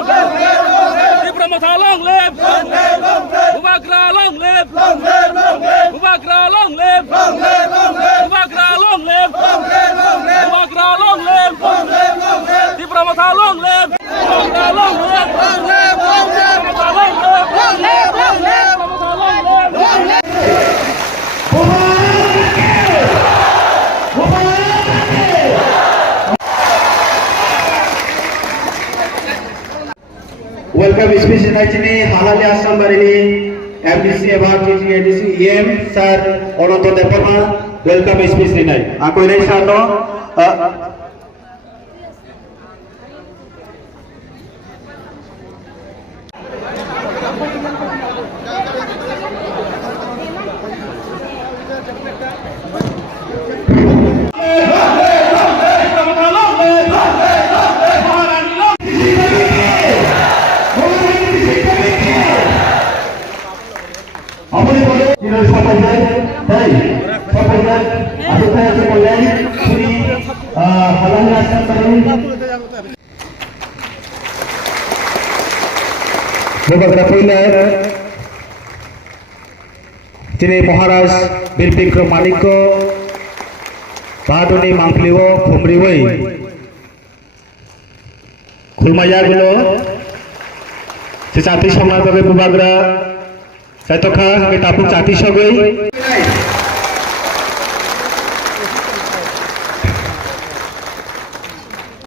live! Dipramatha long live! Bubagra long live! Bubagra long live! Bubagra long live! Bubagra long live! Dipramatha long live! Bubagra long live! Dipramatha long live! Welcome speech naikini halali asam barini MDC Abha teaching ADC EM sir Ononto Deparma welcome speech naik. Aku ini sano Beberapa pilihan Cini Maharaj Bilpikro Maliko Bahaduni Mangkliwo Khumriwai Khulmaya gulo Sesati Samad Babe Bubagra Saitokha Kitapun Chati Sogoi